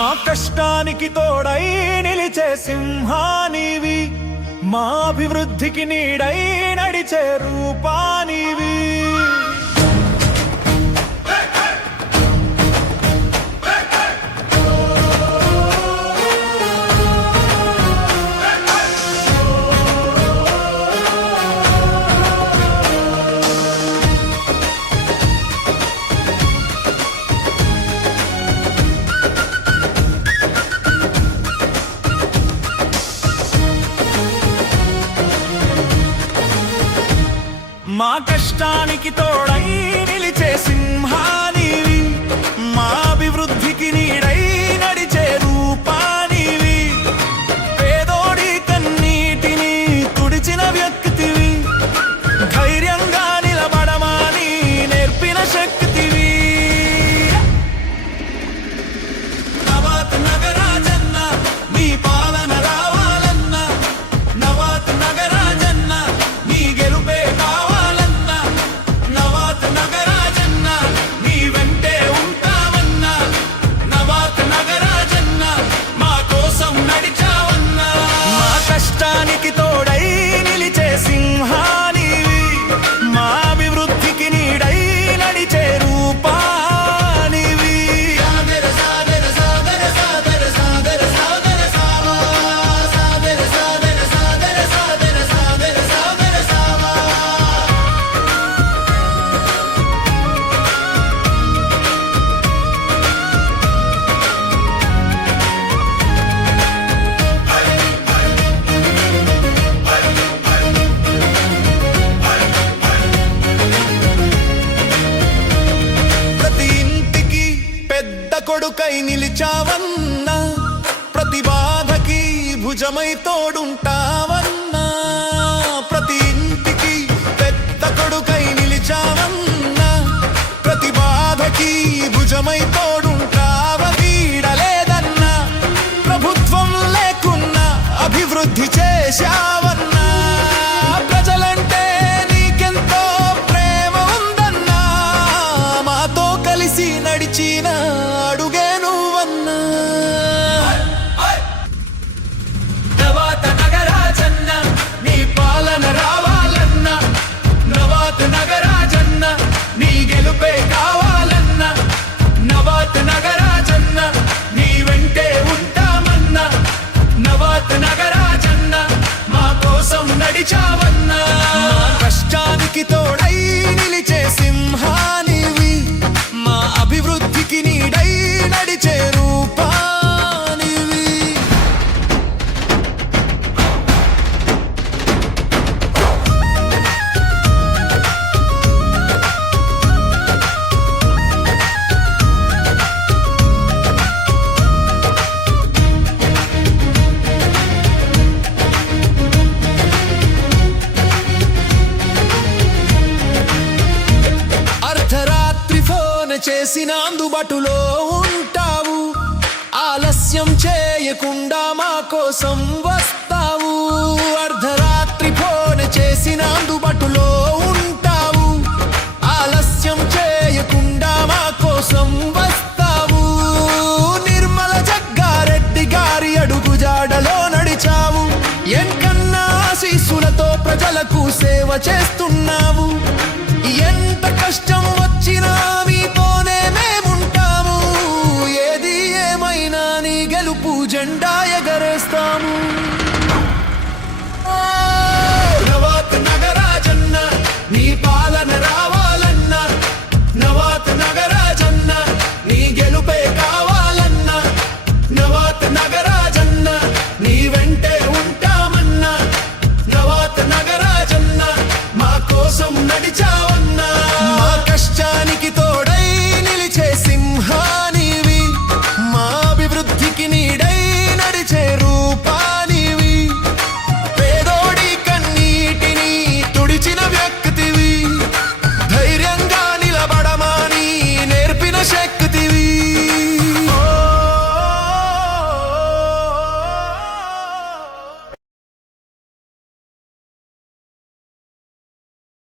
మా కష్టానికి తోడై నిలిచే సింహానివి, మా అభివృద్ధికి నీడై నడిచే రూపానివి. మా కష్టానికి తోడై నిలిచే సింహానివి, మా అభివృద్ధికి నీడై నడిచే రూపానివి. పేదోడి కన్నీటిని తుడిచిన వ్యక్తివి, ధైర్యంగా నిలబడమని నేర్పిన శక్తివి. నవాత్ నగరాజన్న నీ పాలన రావాలన్న, నవాత్ నగరాజన్న నీ గెలుపే తోడై నిలిచే సింహానివి, మా అభివృద్ధికి నీడై నడిచే రూపానివి. కొడుకై నిలిచావన్నా, ప్రతి బాధకి భుజమై తోడుంటావన్నా. ప్రతి ఇంటికి పెద్ద కొడుకై నిలిచావన్నా, ప్రతి బాధకి భుజమై తోడుంటావ. వీడలేదన్నా, ప్రభుత్వం లేకున్నా అభివృద్ధి చేశావన్నా. ప్రజలంటే నీకెంతో ప్రేమ ఉందన్నా, మాతో కలిసి నడిచిన అడుగే నువ్వన్నా. నవాత్ నగరాజన్న నీ పాలన రావాలన్న, నవాత్ నగరాజన్న నీ గెలుపే కావాలన్న, నవాత్ నగరాజన్న నీ వెంటే ఉంటామన్న, నవాత్ నగరాజన్న మా కోసం నడిచావన్నా. కష్టానికి తోడై నిలిచే సింహానివి, మా అభివృద్ధికి నీడై నడిచే రూపానివి. అర్ధరాత్రి ఫోన్ చేసిన అందుబాటులో ఉంటావు, ఆలస్యం చేయకుండా మా కోసం వస్తావు. అర్ధరాత్రి ఫోన్ చేసిన అందుబాటులో ఉంటావు, ఆలస్యం చేయకుండా మా కోసం వస్తావు. నిర్మల జగ్గారెడ్డి గారి అడుగు జాడలో నడిచావు, ఎంకన్నా ఆశీస్సులతో ప్రజలకు సేవ చేస్తున్నావు. ఎంత కష్టం వచ్చినా